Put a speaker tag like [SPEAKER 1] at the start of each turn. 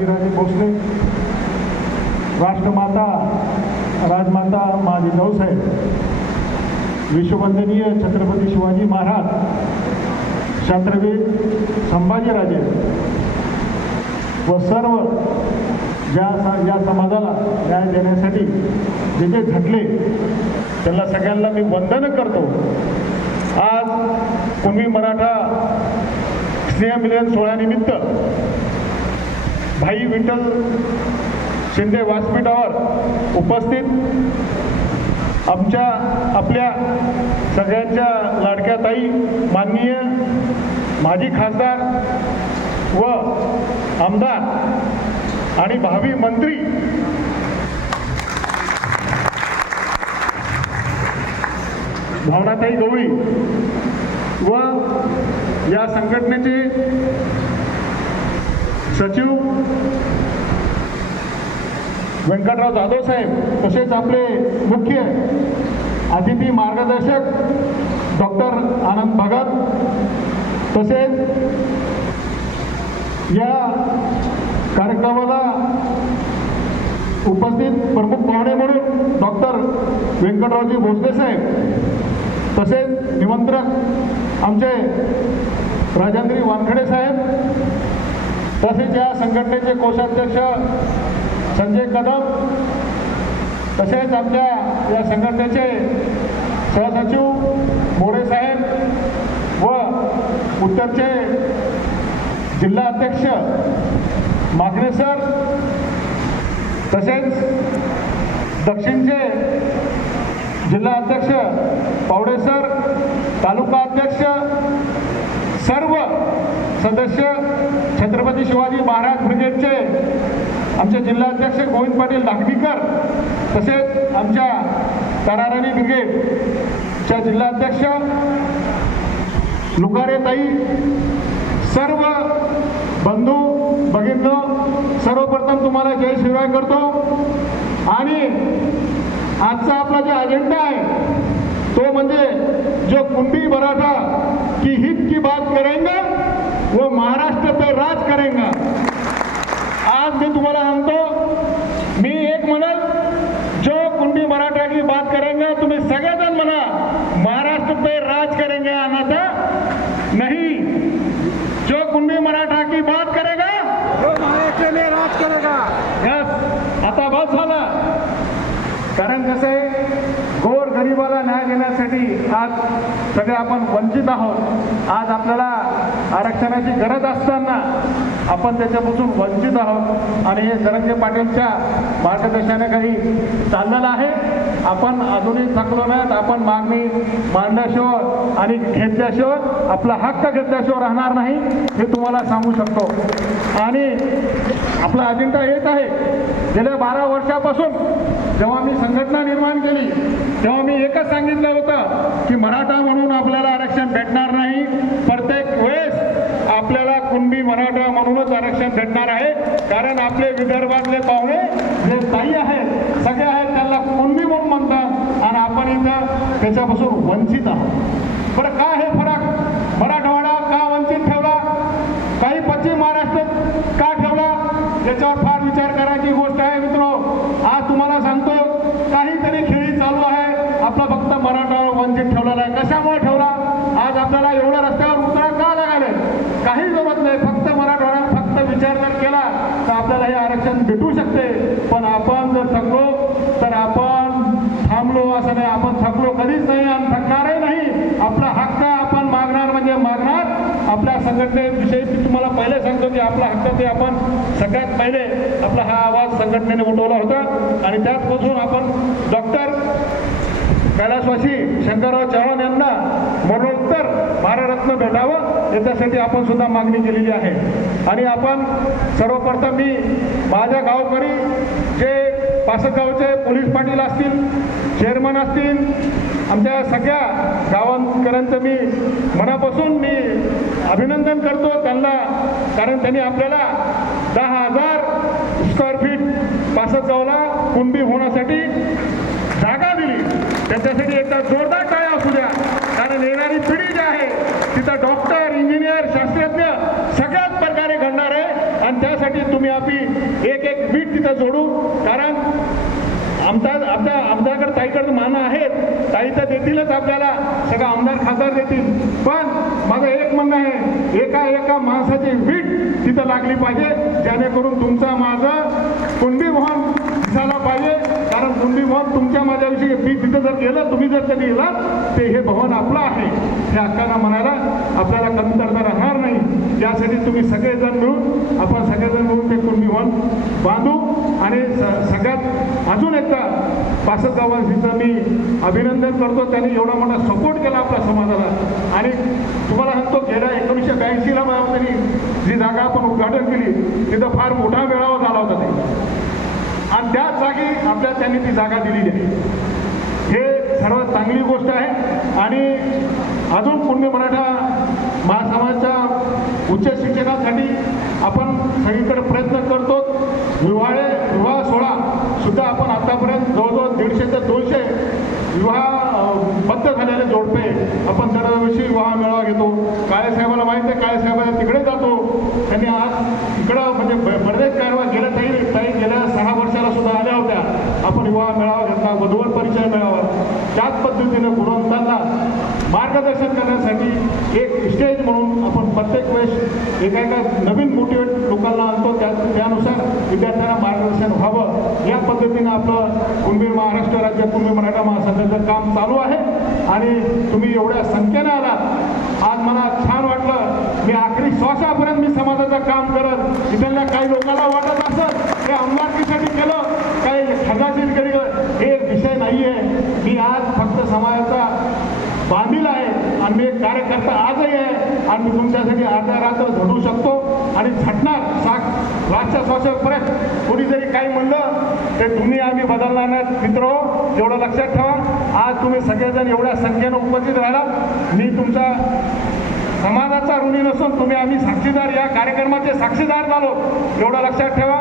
[SPEAKER 1] राजे भोसले. राष्ट्रमाता राजमाता माजी जाऊसाहेब विश्ववंदनीय छत्रपती शिवाजी महाराज. शास्त्रवीर संभाजीराजे. व सर्व ज्या या समाजाला न्याय देण्यासाठी जे जे झटले त्यांना सगळ्यांना मी वंदन करतो. आज कुणबी मराठा स्नेहमिलन सोहळ्यानिमित्त भाई विठ्ठल शिंदे व्यासपीठावर उपस्थित आमच्या आपल्या सगळ्यांच्या लाडक्या ताई माननीय माजी खासदार व आमदार आणि भावी मंत्री. भावनाताई गवळी व या संघटनेचे सचिव व्यंकटराव जाधव साहेब तसेच आपले मुख्य अतिथी मार्गदर्शक डॉक्टर आनंद भगत तसेच या कार्यक्रमाला उपस्थित प्रमुख पाहुणे म्हणून डॉक्टर व्यंकटरावजी भोसले साहेब तसेच निमंत्रक आमचे राजेंद्री वानखडे साहेब तसेच या संघटनेचे कोषाध्यक्ष संजय कदम तसेच आमच्या या संघटनेचे सहसचिव मोरे साहेब व उत्तरचे जिल्हा अध्यक्ष मागणे सर तसेच दक्षिणचे जिल्हा अध्यक्ष पावडे सर तालुका अध्यक्ष सर्व सदस्य छत्रपती शिवाजी महाराज ब्रिगेडचे आमचे जिल्हाध्यक्ष गोविंद पाटील नागडीकर तसेच आमच्या तराराणी ब्रिगेडच्या जिल्हाध्यक्ष लुकारे ताई सर्व बंधू भगिनी सर्वप्रथम तुम्हाला जय शिवाय करतो. आणि आजचा आपला जो अजेंडा आहे तो म्हणजे जो कुंडी मराठा की हित की बात करेंगे वो महाराष्ट्र करेंगे आज मी तुम्हाला सांगतो मी एक म्हणल जो कुंडी मराठा की बात करेंगे तुम्ही सगळेजण म्हणा महाराष्ट्र पे राज करेंगे अन्यथा नहीं. जो कुंडी मराठा की बात करेगा
[SPEAKER 2] वो महाराष्ट्र में राज करेगा.
[SPEAKER 1] यस आता बस झालं. कारण कसं आहे गोर गरिबाला न्याय देण्यासाठी आज सगळे आपण वंचित आहोत. आज आपल्याला आरक्षणाची गरज असताना आपण त्याच्यापासून वंचित आहोत. आणि हे जरंगे पाटीलच्या मार्गदर्शनाने काही चाललेलं आहे. आपण अजूनही थकलो नाहीत. आपण मागणी मांडल्याशिवाय आणि घेतल्याशिवाय आपला हक्क घेतल्याशिवाय राहणार नाही हे तुम्हाला सांगू शकतो. आणि आपला अजिंठा येत आहे. गेल्या बारा वर्षापासून जेव्हा मी संघटना निर्माण केली तेव्हा मी एकच सांगितलं होतं की मराठा म्हणून आपल्याला आरक्षण भेटणार नाही. प्रत्येक वेळेस आपल्याला कुणबी मराठा म्हणूनच आरक्षण भेटणार आहे. कारण आपले विदर्भातले पाहुणे जे ताई आहेत सगळे आहेत त्यांना कुणबी म्हणून म्हणतात. आणि आपण इथं त्याच्यापासून वंचित आहोत. बरं काय हे फरक मराठवाडा का वंचित ठेवला काही पश्चिम महाराष्ट्रात का ठेवला याच्यावर फार विचार करायची गोष्ट आहे मित्र आज तुम्हाला सांगतो काहीतरी खेळी चालू आहे आपला फक्त मराठा वंचित ठेवलेला आहे कशामुळे ठेवला आज आपल्याला एवढ्या रस्त्यावर उतरा का लागाले काही जमत नाही. फक्त मराठवाड्यात फक्त विचार जर केला तर आपल्याला हे आरक्षण भेटू शकते. पण आपण जर थकलो तर आपण थांबलो असं नाही. आपण थकलो कधीच नाही आणि थकणारही नाही. आपला हक्क आपण मागणार म्हणजे मागणार. आपल्या संघटनेविषयी मी तुम्हाला पहिले सांगतो की आपला हक्क ते आपण सगळ्यात पहिले आपला हा आवाज संघटनेने उठवला होता. आणि त्याचपासून आपण डॉक्टर कैलासवासी शंकरराव चव्हाण यांना मरणोत्तर भारतरत्न भेटावं याच्यासाठी आपण सुद्धा मागणी केलेली आहे. आणि आपण सर्वप्रथम मी माझ्या गावकरी जे पासगावचे पोलीस पाटील असतील चेअरमन असतील आमच्या सगळ्या गावांकरांचं मी मनापासून मी अभिनंदन करतो त्यांना कारण त्यांनी आपल्याला दहा हजार स्क्वेअर फीट पासगावला कुंभी होण्यासाठी जागा दिली त्याच्यासाठी एकदा जोरदार टाळ्या असू द्या कारण येणारी पिढी जी आहे तिथं डॉक्टर इंजिनियर शास्त्रज्ञ सगळ्याच प्रकारे घडणार आहे आणि त्यासाठी तुम्ही आपली पक्ष जोडू कारण आमचा आमच्या आमच्याकडे ताईकडे मानं आहेत. ताई तर देतीलच आपल्याला. सगळं आमदार खासदार देतील. पण माझं एक म्हणणं आहे एका एका माणसाची वीट तिथं लागली पाहिजे. जेणेकरून तुमचा माझं कुंडी मोहन दिसायला पाहिजे. कारण कुंडी मोहन तुमच्या माझ्याविषयी मी तिथं जर गेलं तुम्ही जर कधी गेलात ते हे भवन आपलं आहे. हे अक्कांना म्हणायला आपल्याला कमतरता राहणार नाही. यासाठी तुम्ही सगळेजण मिळून आपण सगळेजण मिळून ते कुंडी भवन बांधू आणि स- सगळ्यात अजून एकदा पासद गावांशीचं मी अभिनंदन करतो. त्यांनी एवढा मोठा सपोर्ट केला आपल्या समाजाला. आणि तुम्हाला सांगतो गेल्या एकोणीसशे ब्याऐंशीला त्यांनी जी जागा आपण उद्घाटन केली तिथं फार मोठा मेळावा झाला होता ते. आणि त्याच जागी आपल्या त्यांनी ती जागा दिली आहे. हे सर्वात चांगली गोष्ट आहे. आणि अजून पुण्य मराठा महासमाजाच्या उच्च शिक्षणासाठी सगळीकडे प्रयत्न करतो. विवाहे विवाह सोहळा सुद्धा आपण आतापर्यंत जवळजवळ दीडशे ते दोनशे विवाह बंद बद्ध झालेले जोडपे आपण दरवर्षी विवाह मेळावा घेतो. काळेसाहेबाला माहीत आहे काळेसाहेबाला तिकडे जातो. त्यांनी आज इकडं म्हणजे ब- बरेच कारवाई गेल्या ताई ताई गेल्या सहा वर्षाला सुद्धा आल्या होत्या. आपण विवाह मेळावा घेतला वधूवर परिचय मिळावा. त्याच पद्धतीनं गुणवंतांना मार्गदर्शन करण्यासाठी एक स्टेज म्हणून आपण प्रत्येक वेळेस एका एका नवीन मोठी लोकांना आणतो त्या त्यानुसार विद्यार्थ्यांना मार्गदर्शन व्हावं. या पद्धतीनं आपलं कुणबीर महाराष्ट्र राज्य कुणबीर मराठा महासंघाचं काम चालू आहे. आणि तुम्ही एवढ्या संख्येनं आलात. आज मला छान वाटलं. मी आखरी श्वासापर्यंत मी समाजाचं काम करत इथल्या काही लोकांना वाटत असत हे आमदारकीसाठी केलं काही खजाशीर केलं हे विषय नाही आहे मी आज फक्त समाजाचा बांधील आहे. आम्ही एक कार्यकर्ता आजही आहे. आणि मी तुमच्यासाठी अर्ध्या रात्र झटू शकतो. आणि झटणार साक लास्टच्या श्वासापर्यंत कोणी जरी काही म्हणलं ते तुम्ही आम्ही बदलणार नाहीत. मित्र एवढं लक्षात ठेवा. आज तुम्ही सगळेजण एवढ्या संख्येनं उपस्थित राहिला मी तुमचा समाजाचा ऋणी नसून तुम्ही आम्ही साक्षीदार. या कार्यक्रमाचे साक्षीदार झालो. एवढं लक्षात ठेवा.